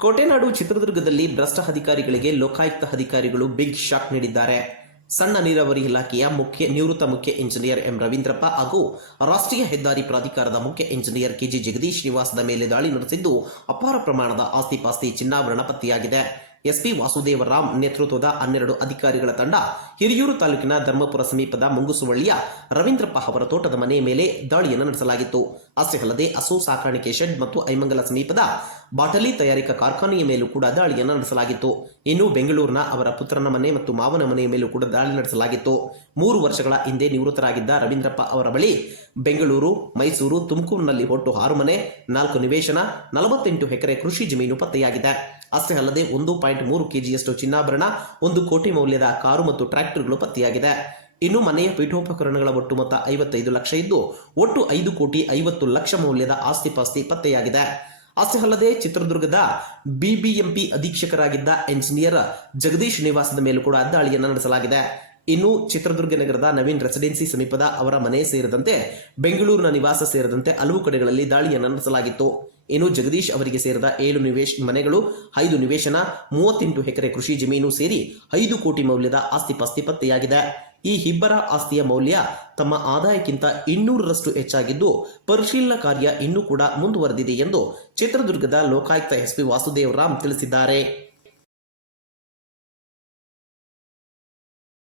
ಕೋಟೆನಾಡು ಚಿತ್ರದುರ್ಗದಲ್ಲಿ ಭ್ರಷ್ಟ ಅಧಿಕಾರಿಗಳಿಗೆ ಲೋಕಾಯುಕ್ತ ಅಧಿಕಾರಿಗಳು ಬಿಗ್ ಶಾಕ್ ನೀಡಿದ್ದಾರೆ. ಸಣ್ಣ ನೀರಾವರಿ ಇಲಾಖೆಯ ಮುಖ್ಯ ನಿವೃತ್ತ ಮುಖ್ಯ ಇಂಜಿನಿಯರ್ ಎಂ ರವೀಂದ್ರಪ್ಪ ಹಾಗೂ ರಾಷ್ಟ್ರೀಯ ಹೆದ್ದಾರಿ ಪ್ರಾಧಿಕಾರದ ಮುಖ್ಯ ಇಂಜಿನಿಯರ್ ಕೆಜಿ ಜಗದೀಶ್ ನಿವಾಸದ ಮೇಲೆ ದಾಳಿ ನಡೆಸಿದ್ದು ಅಪಾರ ಪ್ರಮಾಣದ ಆಸ್ತಿಪಾಸ್ತಿ ಚಿನ್ನಾಭರಣ ಪತ್ತೆಯಾಗಿದೆ. ಎಸ್ಪಿ ವಾಸುದೇವ ರಾಮ್ ನೇತೃತ್ವದ ಹನ್ನೆರಡು ಅಧಿಕಾರಿಗಳ ತಂಡ ಹಿರಿಯೂರು ತಾಲೂಕಿನ ಧರ್ಮಪುರ ಸಮೀಪದ ಮುಂಗುಸುವಳ್ಳಿಯ ರವೀಂದ್ರಪ್ಪ ಅವರ ತೋಟದ ಮನೆಯ ಮೇಲೆ ದಾಳಿಯನ್ನು ನಡೆಸಲಾಗಿತ್ತು. ಅಷ್ಟೇ ಅಲ್ಲದೆ ಹಸು ಸಾಕಾಣಿಕೆ ಶೆಡ್ ಮತ್ತು ಐಮಂಗಲ ಸಮೀಪದ ಬಾಟಲಿ ತಯಾರಿಕಾ ಕಾರ್ಖಾನೆಯ ಮೇಲೂ ಕೂಡ ದಾಳಿಯನ್ನು ನಡೆಸಲಾಗಿತ್ತು. ಇನ್ನು ಬೆಂಗಳೂರಿನ ಅವರ ಪುತ್ರನ ಮನೆ ಮತ್ತು ಮಾವನ ಮನೆಯ ಮೇಲೂ ಕೂಡ ದಾಳಿ ನಡೆಸಲಾಗಿತ್ತು. ಮೂರು ವರ್ಷಗಳ ಹಿಂದೆ ನಿವೃತ್ತರಾಗಿದ್ದ ರವೀಂದ್ರಪ್ಪ ಅವರ ಬಳಿ ಬೆಂಗಳೂರು, ಮೈಸೂರು, ತುಮಕೂರಿನಲ್ಲಿ ಒಟ್ಟು ಆರು ಮನೆ, ನಾಲ್ಕು ನಿವೇಶನ, ನಲವತ್ತೆಂಟು ಎಕರೆ ಕೃಷಿ ಜಮೀನು ಪತ್ತೆಯಾಗಿದೆ. ಅಷ್ಟೇ ಅಲ್ಲದೆ ಒಂದು ಪಾಯಿಂಟ್ ಮೂರು ಕೆಜಿಯಷ್ಟು ಚಿನ್ನಾಭರಣ, ಒಂದು ಕೋಟಿ ಮೌಲ್ಯದ ಕಾರು ಮತ್ತು ಟ್ರ್ಯಾಕ್ಟರ್ಗಳು ಪತ್ತೆಯಾಗಿದೆ. ಇನ್ನು ಮನೆಯ ಪೀಠೋಪಕರಣಗಳ ಒಟ್ಟು ಮೊತ್ತ ಐವತ್ತೈದು ಲಕ್ಷ ಇದ್ದು, ಒಟ್ಟು ಐದು ಕೋಟಿ ಐವತ್ತು ಲಕ್ಷ ಮೌಲ್ಯದ ಆಸ್ತಿ ಪಾಸ್ತಿ ಪತ್ತೆಯಾಗಿದೆ. ಅಷ್ಟೇ ಅಲ್ಲದೆ ಚಿತ್ರದುರ್ಗದ ಬಿಬಿಎಂಪಿ ಅಧೀಕ್ಷಕರಾಗಿದ್ದ ಎಂಜಿನಿಯರ್ ಜಗದೀಶ್ ನಿವಾಸದ ಮೇಲೂ ಕೂಡ ದಾಳಿಯನ್ನು ನಡೆಸಲಾಗಿದೆ. ಇನ್ನು ಚಿತ್ರದುರ್ಗ ನಗರದ ನವೀನ್ ರೆಸಿಡೆನ್ಸಿ ಸಮೀಪದ ಅವರ ಮನೆ ಸೇರಿದಂತೆ ಬೆಂಗಳೂರಿನ ನಿವಾಸ ಸೇರಿದಂತೆ ಹಲವು ಕಡೆಗಳಲ್ಲಿ ದಾಳಿಯನ್ನು ನಡೆಸಲಾಗಿತ್ತು. ಇನ್ನು ಜಗದೀಶ್ ಅವರಿಗೆ ಸೇರಿದ ಏಳು ನಿವೇಶ ಮನೆಗಳು, ಐದು ನಿವೇಶನ, ಮೂವತ್ತೆಂಟು ಎಕರೆ ಕೃಷಿ ಜಮೀನು ಸೇರಿ ಐದು ಕೋಟಿ ಮೌಲ್ಯದ ಆಸ್ತಿ ಪಾಸ್ತಿ ಪತ್ತೆಯಾಗಿದೆ. ಈ ಇಬ್ಬರ ಆಸ್ತಿಯ ಮೌಲ್ಯ ತಮ್ಮ ಆದಾಯಕ್ಕಿಂತ ಇನ್ನೂರರಷ್ಟು ಹೆಚ್ಚಾಗಿದ್ದು, ಪರಿಶೀಲನಾ ಕಾರ್ಯ ಇನ್ನೂ ಕೂಡ ಮುಂದುವರೆದಿದೆ ಎಂದು ಚಿತ್ರದುರ್ಗದ ಲೋಕಾಯುಕ್ತ ಎಸ್ಪಿ ವಾಸುದೇವ್ ರಾಮ್ ತಿಳಿಸಿದ್ದಾರೆ.